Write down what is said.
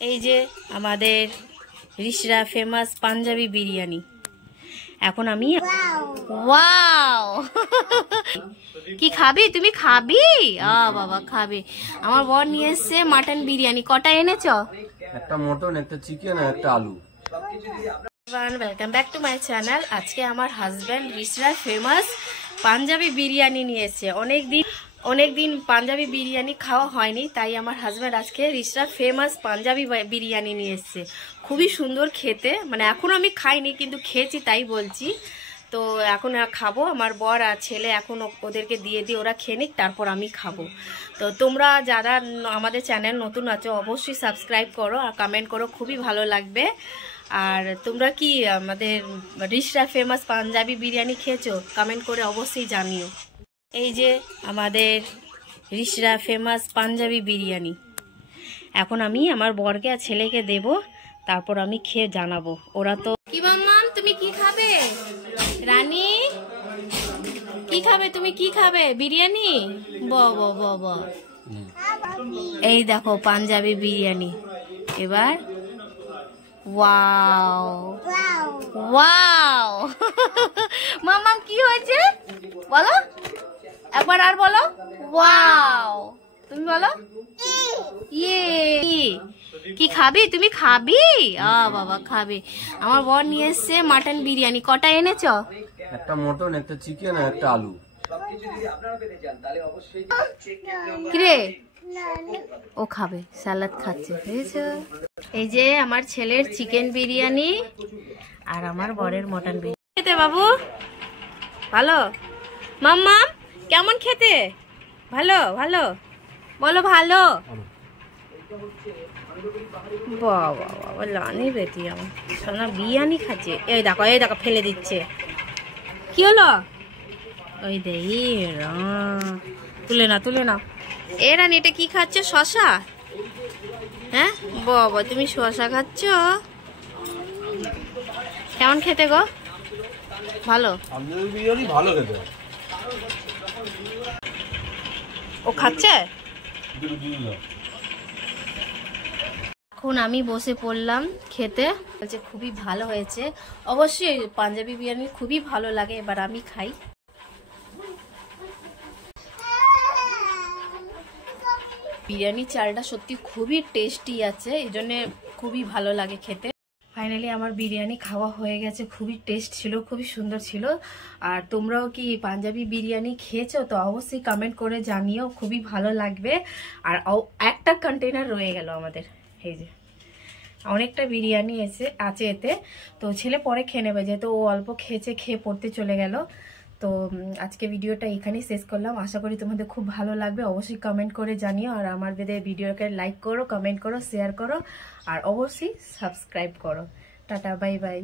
এই যে আমাদের রিশরা ফেমাস পাঞ্জাবি বিরিয়ানি। এখন আমি ওয়াও কি খাবি তুমি? খাবি? বাবা খাবে। আমার বর নিয়ে এসছে মাটন বিরিয়ানি। কটা এনেছো? একটা মটন, একটা চিকেন আর একটা আলু। Welcome back to my channel. আজকে আমার হাজব্যান্ড রিশরা ফেমাস পাঞ্জাবি বিরিয়ানি নিয়ে এসছে। অনেকদিন পাঞ্জাবি বিরিয়ানি খাওয়া হয়নি, তাই আমার হাজব্যান্ড আজকে রিশরা ফেমাস পাঞ্জাবি বিরিয়ানি নিয়ে এসছে। খুবই সুন্দর খেতে, মানে এখনও আমি খাইনি কিন্তু খেয়েছি তাই বলছি। তো এখন খাবো, আমার বর আর ছেলে এখন ওদেরকে দিয়ে দিই, ওরা খেয়ে নিক, তারপর আমি খাবো। তো তোমরা যারা আমাদের চ্যানেল নতুন আছো অবশ্যই সাবস্ক্রাইব করো আর কমেন্ট করো, খুবই ভালো লাগবে। আর তোমরা কি আমাদের রিশরা ফেমাস পাঞ্জাবি বিরিয়ানি খেয়েছো? কমেন্ট করে অবশ্যই জানিও। এই যে আমাদের রিশরা ফেমাস পাঞ্জাবি বিরিয়ানি। এখন আমি আমার বরকে আর ছেলেকে দেব, তারপর আমি খেয়ে জানাবো। ওরা তো কি মাম্মাম তুমি কি খাবে? রানী কি খাবে? তুমি কি খাবে? বিরিয়ানি? বাবা এই দেখো পাঞ্জাবি বিরিয়ানি। এবার ওয়াও ওয়াও মাম্মাম কি হয়েছে বলো একবার, আর বলো ওয়াও। তুমি বলো ইয়ে। কি খাবি তুমি? খাবি? বাবা খাবে। আমার বর নিয়ে এসছে মাটন বিরিয়ানি। কটা এনেছো? একটা মটন, একটা চিকেন আর একটা আলু। কিরে ও খাবে, সালাদ খাচ্ছে, বুঝেছো? এই যে আমার ছেলের চিকেন বিরিয়ানি আর আমার বরের মটন বিরিয়ানি। খেতে বাবু ভালো? মাম্মা কেমন খেতে? ভালো ভালো বলো ভালো। বাবা বাবা লানি বেটি আমার সোনা বিরিয়ানি খাচ্ছে। এই দেখো ফেলে দিচ্ছে। কি হলো? ওই দে তুলে না এরা এটা কি খাচ্ছে? শশা? হ্যাঁ বাবা তুমি শশা খাচ্ছ? কেমন খেতে গো? ভালো? ভালো খেতে। ও খাচ্ছে। এখন আমি বসে পড়লাম খেতে। বলছে খুবই ভালো হয়েছে। অবশ্যই পাঞ্জাবি বিরিয়ানি খুবই ভালো লাগে। এবার আমি খাই। বিরিয়ানি চালটা সত্যি খুবই টেস্টি আছে, এই জন্যে খুবই ভালো লাগে খেতে। ফাইনালি আমার বিরিয়ানি খাওয়া হয়ে গেছে। খুবই টেস্ট ছিল, খুবই সুন্দর ছিল। আর তোমরাও কি পাঞ্জাবি বিরিয়ানি খেয়েছো? তো অবশ্যই কমেন্ট করে জানিও, খুবই ভালো লাগবে। আর একটা কন্টেনার রয়ে গেল আমাদের। এই যে অনেকটা বিরিয়ানি আছে এতে। তো ছেলে পরে খেয়ে নেবে, যেহেতু ও অল্প খেয়েছে, খেয়ে পড়তে চলে গেল। তো আজকে ভিডিওটা এখানেই শেষ করলাম। আশা করি তোমাদের খুব ভালো লাগবে। অবশ্যই কমেন্ট করে জানিও। আর আমার ভিডিওকে লাইক করো, কমেন্ট করো, শেয়ার করো আর অবশ্যই সাবস্ক্রাইব করো। Tata bye bye.